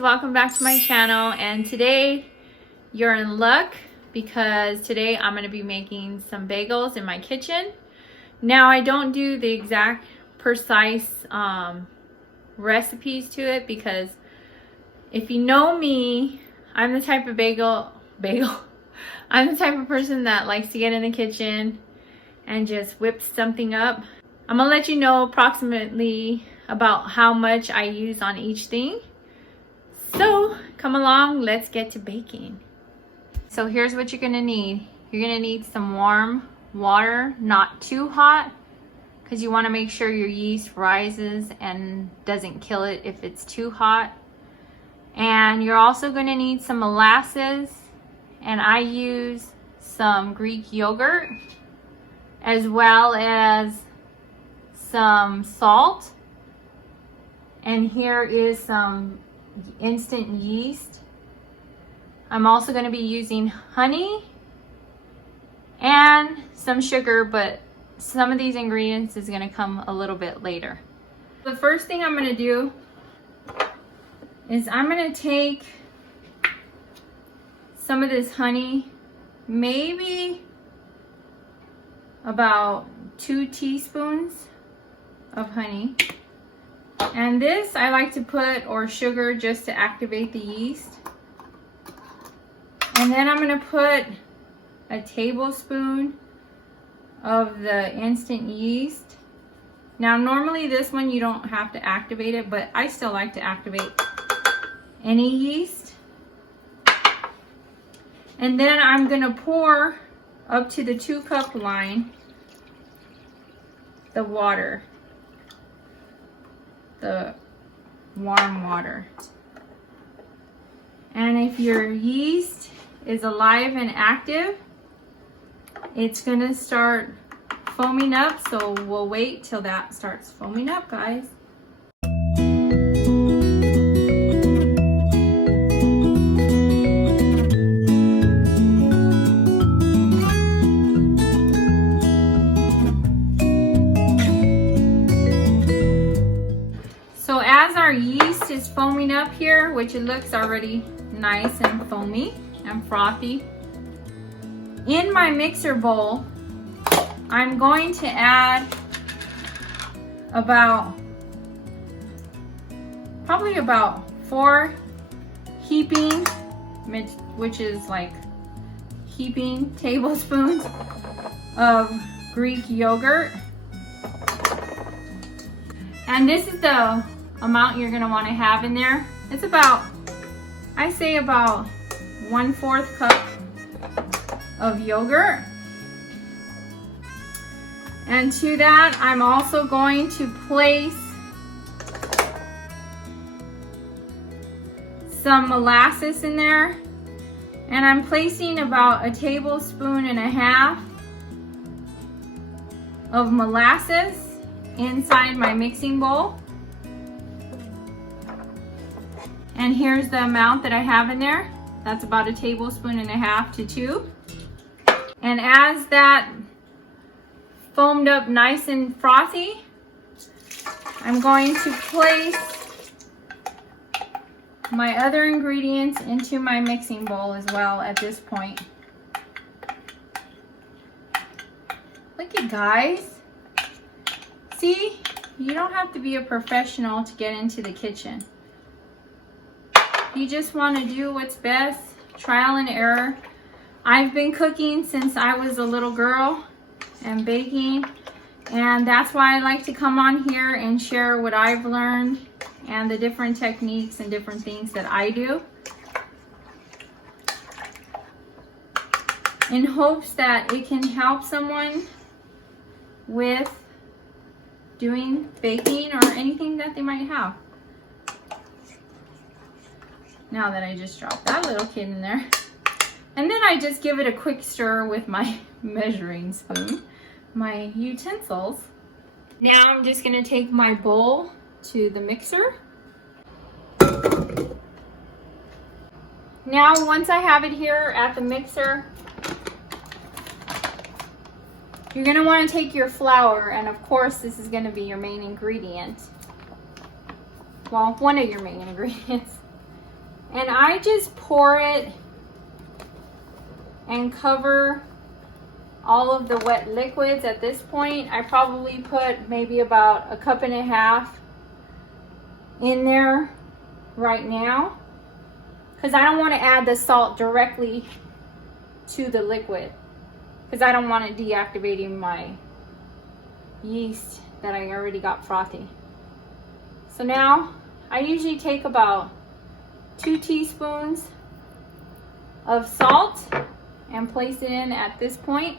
welcome back to my channel, and today you're in luck because today I'm going to be making some bagels in my kitchen. Now I don't do the exact precise recipes to it because if you know me, I'm the type of I'm the type of person that likes to get in the kitchen and just whip something up. I'm gonna let you know approximately about how much I use on each thing. So come along, let's get to baking. So here's what you're gonna need. You're gonna need some warm water, not too hot, because you want to make sure your yeast rises and doesn't kill it if it's too hot. And you're also going to need some molasses, and I use some Greek yogurt as well as some salt, and here is some instant yeast. I'm also going to be using honey and some sugar, but some of these ingredients is going to come a little bit later. The first thing I'm going to do is I'm going to take some of this honey, maybe about 2 teaspoons of honey. And this I like to put, or sugar, just to activate the yeast. And then I'm going to put a tablespoon of the instant yeast. Now normally this one you don't have to activate it, but I still like to activate any yeast. And then I'm gonna pour up to the 2-cup line the water, the warm water. And if your yeast is alive and active, it's gonna start foaming up, so we'll wait till that starts foaming up, guys. So as our yeast is foaming up here, which it looks already nice and foamy and frothy, in my mixer bowl, I'm going to add probably about 4 heaping, which is like heaping tablespoons of Greek yogurt. And this is the amount you're gonna wanna have in there. It's about, I say about 1/4 cup of yogurt. And to that, I'm also going to place some molasses in there. And I'm placing about 1.5 tablespoons of molasses inside my mixing bowl. And here's the amount that I have in there. That's about 1.5 tablespoons to 2. And as that foamed up nice and frothy, I'm going to place my other ingredients into my mixing bowl as well at this point. Look at guys. See, you don't have to be a professional to get into the kitchen. You just want to do what's best, trial and error. I've been cooking since I was a little girl and baking, and that's why I like to come on here and share what I've learned and the different techniques and different things that I do, in hopes that it can help someone with doing baking or anything that they might have. Now that I just dropped that little kid in there. And then I just give it a quick stir with my measuring spoon, my utensils. Now I'm just gonna take my bowl to the mixer. Now once I have it here at the mixer, you're gonna wanna take your flour, and of course this is gonna be your main ingredient. Well, one of your main ingredients. And I just pour it and cover all of the wet liquids. At this point, I probably put maybe about 1.5 cups in there right now, because I don't want to add the salt directly to the liquid, because I don't want it deactivating my yeast that I already got frothy. So now I usually take about 2 teaspoons of salt and place it in at this point.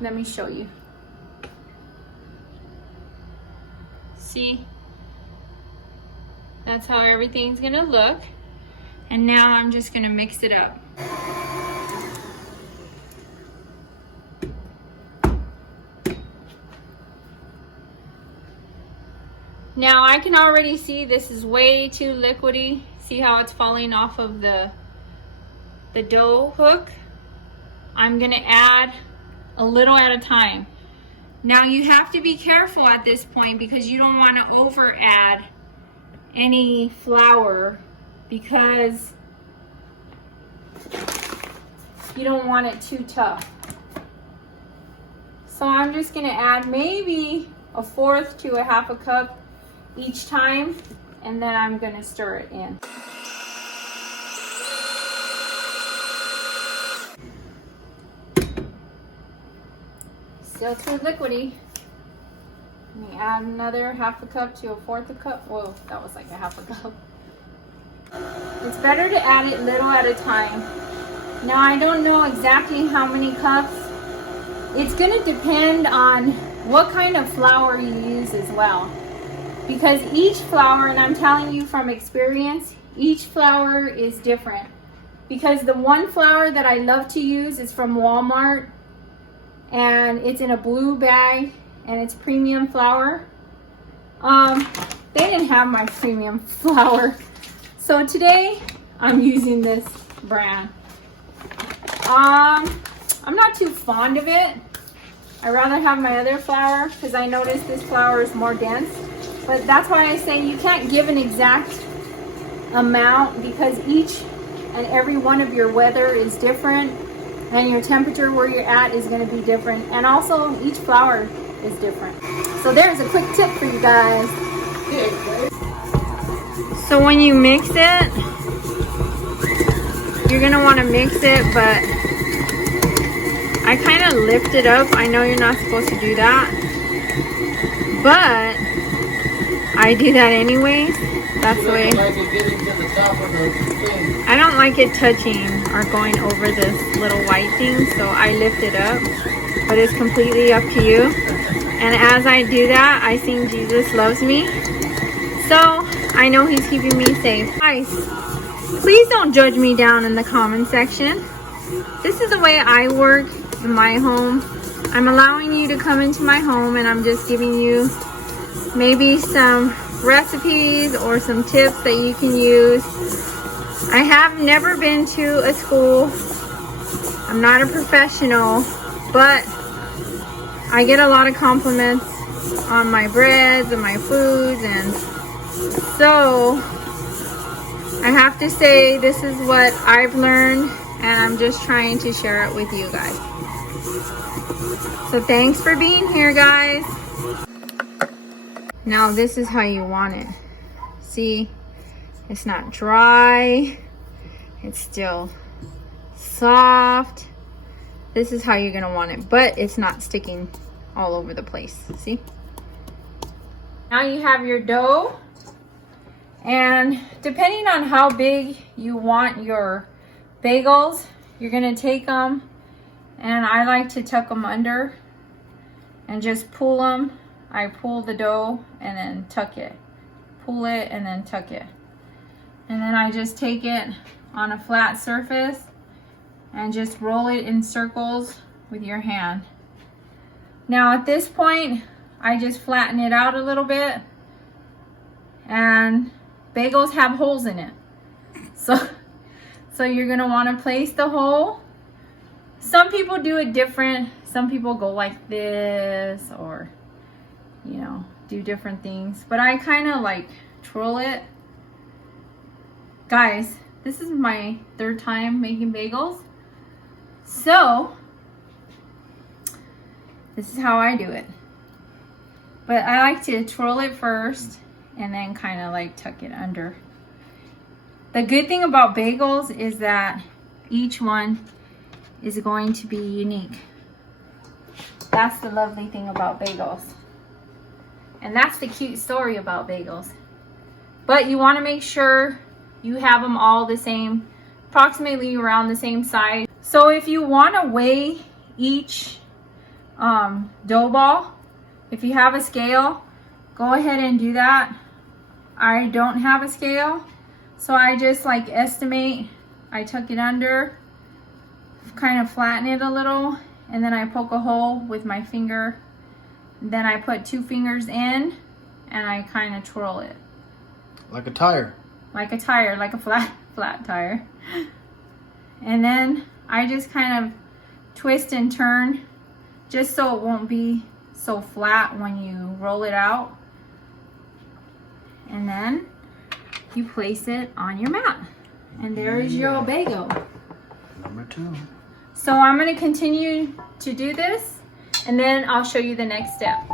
Let me show you. See? That's how everything's gonna look. And now I'm just gonna mix it up. Now I can already see this is way too liquidy. See how it's falling off of the dough hook? I'm gonna add a little at a time. Now you have to be careful at this point, because you don't want to over add any flour, because you don't want it too tough. So I'm just gonna add maybe 1/4 to 1/2 cup each time, and then I'm gonna stir it in. Still too liquidy. Let me add another 1/2 cup to 1/4 cup. Whoa, that was like 1/2 cup. It's better to add it little at a time. Now I don't know exactly how many cups. It's gonna depend on what kind of flour you use as well. Because each flour, and I'm telling you from experience, each flour is different. Because the one flour that I love to use is from Walmart, and it's in a blue bag, and it's premium flour. They didn't have my premium flour, so today I'm using this brand. I'm not too fond of it. I rather have my other flour, because I noticed this flour is more dense. But that's why I say you can't give an exact amount, because each and every one of your weather is different, and your temperature where you're at is going to be different, and also each flour is different. So there's a quick tip for you guys. So when you mix it, you're going to want to mix it, but I kind of lift it up. I know you're not supposed to do that, but I do that anyways. That's the way. I don't like it touching or going over this little white thing, so I lift it up, but it's completely up to you. And as I do that, I sing Jesus Loves Me, so I know he's keeping me safe. Guys, please don't judge me down in the comment section. This is the way I work in my home. I'm allowing you to come into my home, and I'm just giving you maybe some recipes or some tips that you can use. I have never been to a school. I'm not a professional, but I get a lot of compliments on my breads and my foods, and so I have to say this is what I've learned, and I'm just trying to share it with you guys. So thanks for being here, guys. Now this is how you want it. See, it's not dry, it's still soft. This is how you're gonna want it, but it's not sticking all over the place. See? Now you have your dough, and depending on how big you want your bagels, you're gonna take them, and I like to tuck them under and just pull them. I pull the dough and then tuck it. Pull it and then tuck it. And then I just take it on a flat surface and just roll it in circles with your hand. Now at this point, I just flatten it out a little bit, and bagels have holes in it. So you're gonna wanna place the hole. Some people do it different. Some people go like this, or you know, do different things, but I kind of like twirl it Guys, this is my 3rd time making bagels. So, this is how I do it. But I like to twirl it first and then kind of like tuck it under. The good thing about bagels is that each one is going to be unique. That's the lovely thing about bagels. And that's the cute story about bagels. But you want to make sure you have them all the same, approximately around the same size. So if you want to weigh each dough ball, if you have a scale, go ahead and do that. I don't have a scale, so I just like estimate. I tuck it under, kind of flatten it a little, and then I poke a hole with my finger. Then I put 2 fingers in and I kind of twirl it. Like a tire. Like a tire, like a flat tire. And then I just kind of twist and turn just so it won't be so flat when you roll it out. And then you place it on your mat. And there is your bagel. Number 2. So I'm going to continue to do this, and then I'll show you the next step.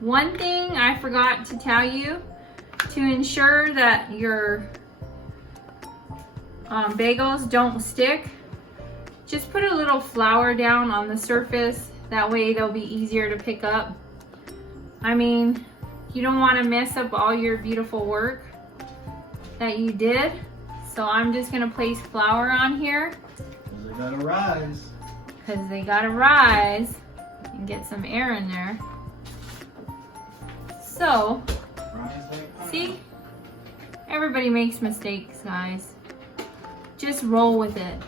One thing I forgot to tell you, to ensure that your bagels don't stick, just put a little flour down on the surface. That way they'll be easier to pick up. I mean, you don't want to mess up all your beautiful work that you did. So I'm just going to place flour on here. They gotta rise. Because they gotta rise and get some air in there. So, see? Everybody makes mistakes, guys. Just roll with it.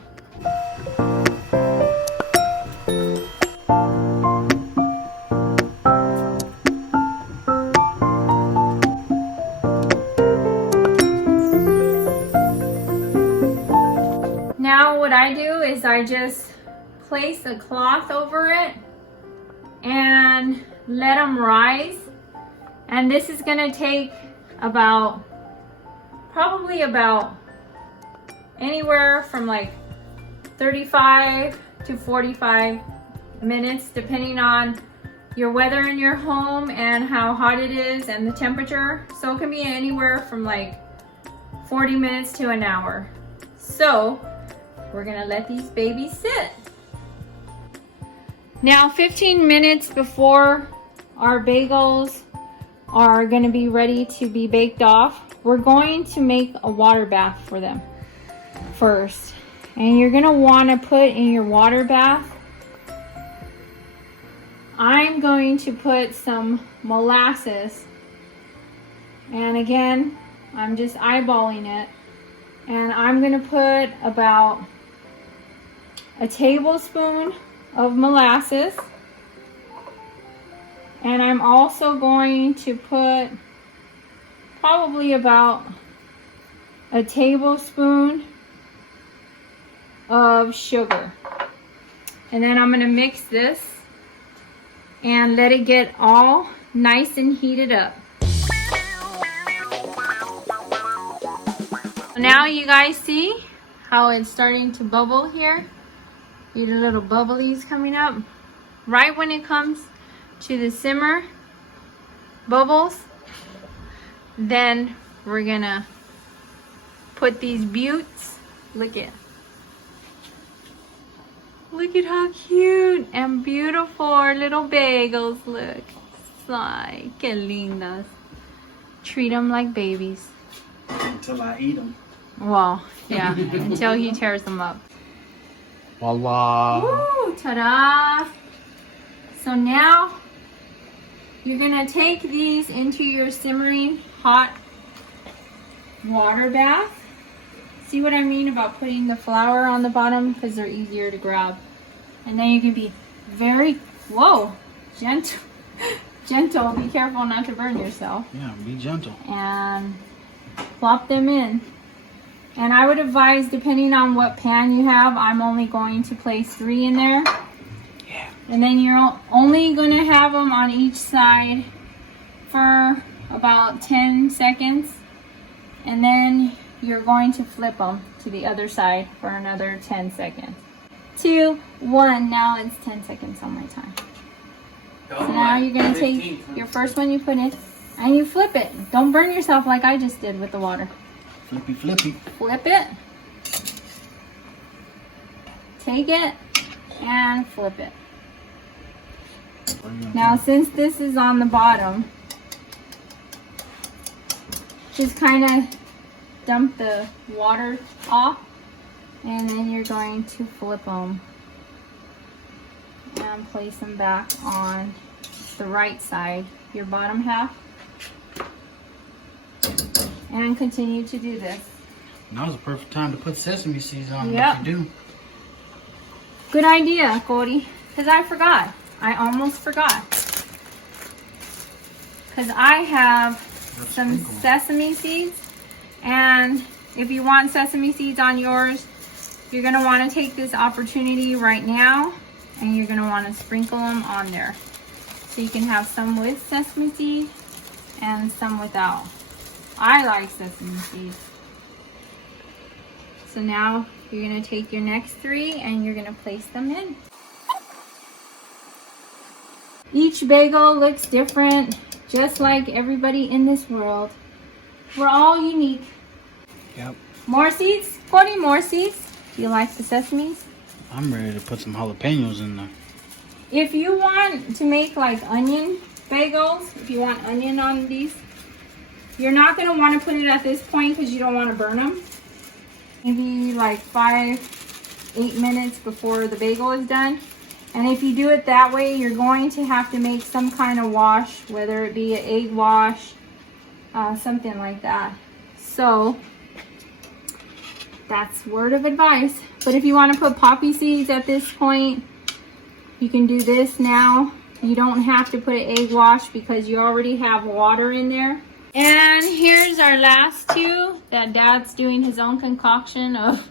Now what I do is I just place a cloth over it and let them rise. And this is gonna take probably about anywhere from like 35 to 45 minutes, depending on your weather in your home and how hot it is and the temperature. So it can be anywhere from like 40 minutes to an hour. So we're gonna let these babies sit. Now 15 minutes before our bagels are gonna be ready to be baked off, we're going to make a water bath for them first. And you're gonna wanna put in your water bath, I'm going to put some molasses. And again, I'm just eyeballing it. And I'm gonna put about a tablespoon of molasses. And I'm also going to put probably about a tablespoon of sugar. And then I'm gonna mix this and let it get all nice and heated up. Now you guys see how it's starting to bubble here? See the little bubblies coming up? Right when it comes to the simmer bubbles, then we're gonna put these buttes. Look at how cute and beautiful our little bagels look. Ay, que lindas. Treat them like babies. Until I eat them. Well, yeah, until he tears them up. Voila. Woo, ta-da! So now you're gonna take these into your simmering hot water bath. See what I mean about putting the flour on the bottom? Because they're easier to grab. And then you can be very, gentle, gentle. Be careful not to burn yourself. Yeah, be gentle. And plop them in. And I would advise, depending on what pan you have, I'm only going to place 3 in there. Yeah. And then you're only going to have them on each side for about 10 seconds. And then you're going to flip them to the other side for another 10 seconds. 2, 1. Now it's 10 seconds on my time. So now you're going to take your first one you put in and you flip it. Don't burn yourself like I just did with the water. Flippy, flippy. Flip it. Take it and flip it. Now since this is on the bottom, just kind of dump the water off and then you're going to flip them and place them back on the right side, your bottom half, and continue to do this. Now's the perfect time to put sesame seeds on. Yep. What you do. Good idea, Cody, because I forgot. I almost forgot. Because I have some sesame seeds, and if you want sesame seeds on yours, you're going to want to take this opportunity right now, and you're going to want to sprinkle them on there. So you can have some with sesame seeds and some without. I like sesame seeds. So now you're going to take your next 3 and you're going to place them in. Each bagel looks different, just like everybody in this world. We're all unique. Yep. More seeds? Cody, more seeds? Do you like the sesames? I'm ready to put some jalapenos in there. If you want to make like onion bagels, if you want onion on these, you're not going to want to put it at this point because you don't want to burn them. Maybe like 5-8 minutes before the bagel is done. And if you do it that way, you're going to have to make some kind of wash, whether it be an egg wash, something like that. So that's word of advice. But if you want to put poppy seeds at this point, you can do this now. You don't have to put an egg wash because you already have water in there. And here's our last 2 that Dad's doing his own concoction of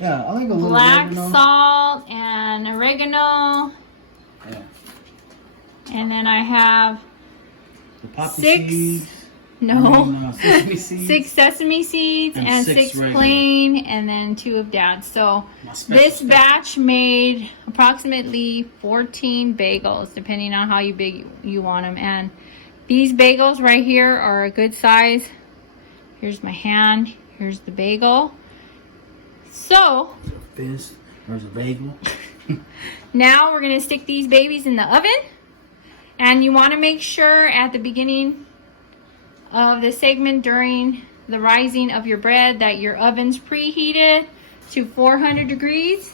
Yeah, I think a little black oregano. salt and oregano. Yeah. And then I have The poppy 6, seeds. no, Sesame seeds. 6 sesame seeds And and 6 6 regular. plain, and then 2 of Dad's. So My special this batch made approximately 14 bagels, depending on how big you want them. And these bagels right here are a good size. Here's my hand. Here's the bagel. So There's a bagel. now we're going to stick these babies in the oven. And you want to make sure at the beginning of the segment during the rising of your bread that your oven's preheated to 400 degrees.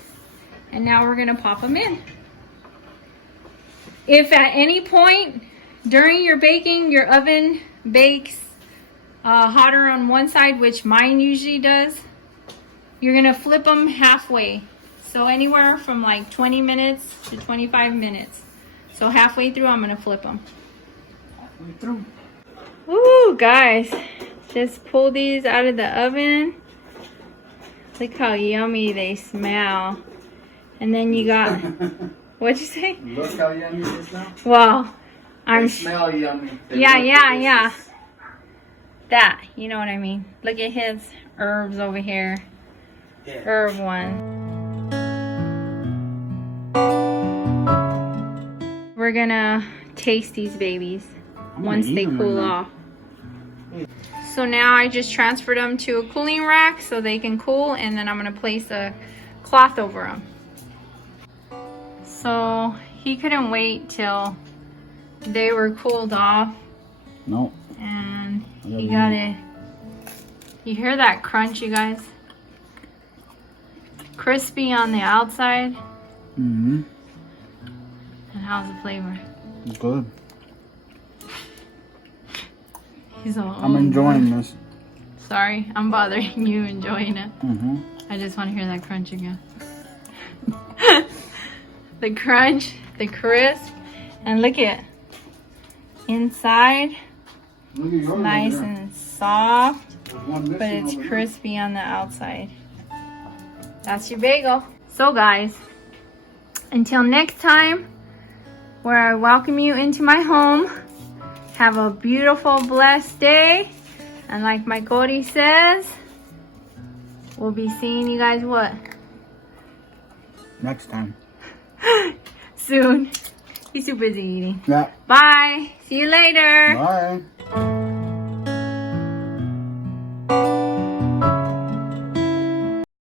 And now we're going to pop them in. If at any point during your baking your oven bakes hotter on one side, which mine usually does, you're going to flip them halfway. So anywhere from like 20 minutes to 25 minutes. So halfway through I'm going to flip them. Halfway through. Ooh, guys, just pull these out of the oven. Look how yummy they smell. And then you got, what'd you say? Look how yummy it is now. Well, They smell yummy. They Yeah, look yeah, delicious. yeah. That, you know what I mean. Look at his herbs over here. Yeah. Herb one. We're gonna taste these babies once they cool off. So now I just transferred them to a cooling rack so they can cool, and then I'm gonna place a cloth over them. So he couldn't wait till they were cooled off, No. and he got it. You hear that crunch, you guys? Crispy on the outside. Mm-hmm. And how's the flavor? Good. He's all, I'm enjoying this. Sorry, I'm bothering you enjoying it. Mm-hmm. I just want to hear that crunch again. The crunch, the crisp, and look at inside. Look at yours Nice over there. and soft, There's one but missing it's over there. crispy on the outside. That's your bagel. So guys, until next time, where I welcome you into my home, have a beautiful, blessed day. And like my Cody says, we'll be seeing you guys what? Next time. Soon. He's too busy eating. Yeah. Bye. See you later. Bye.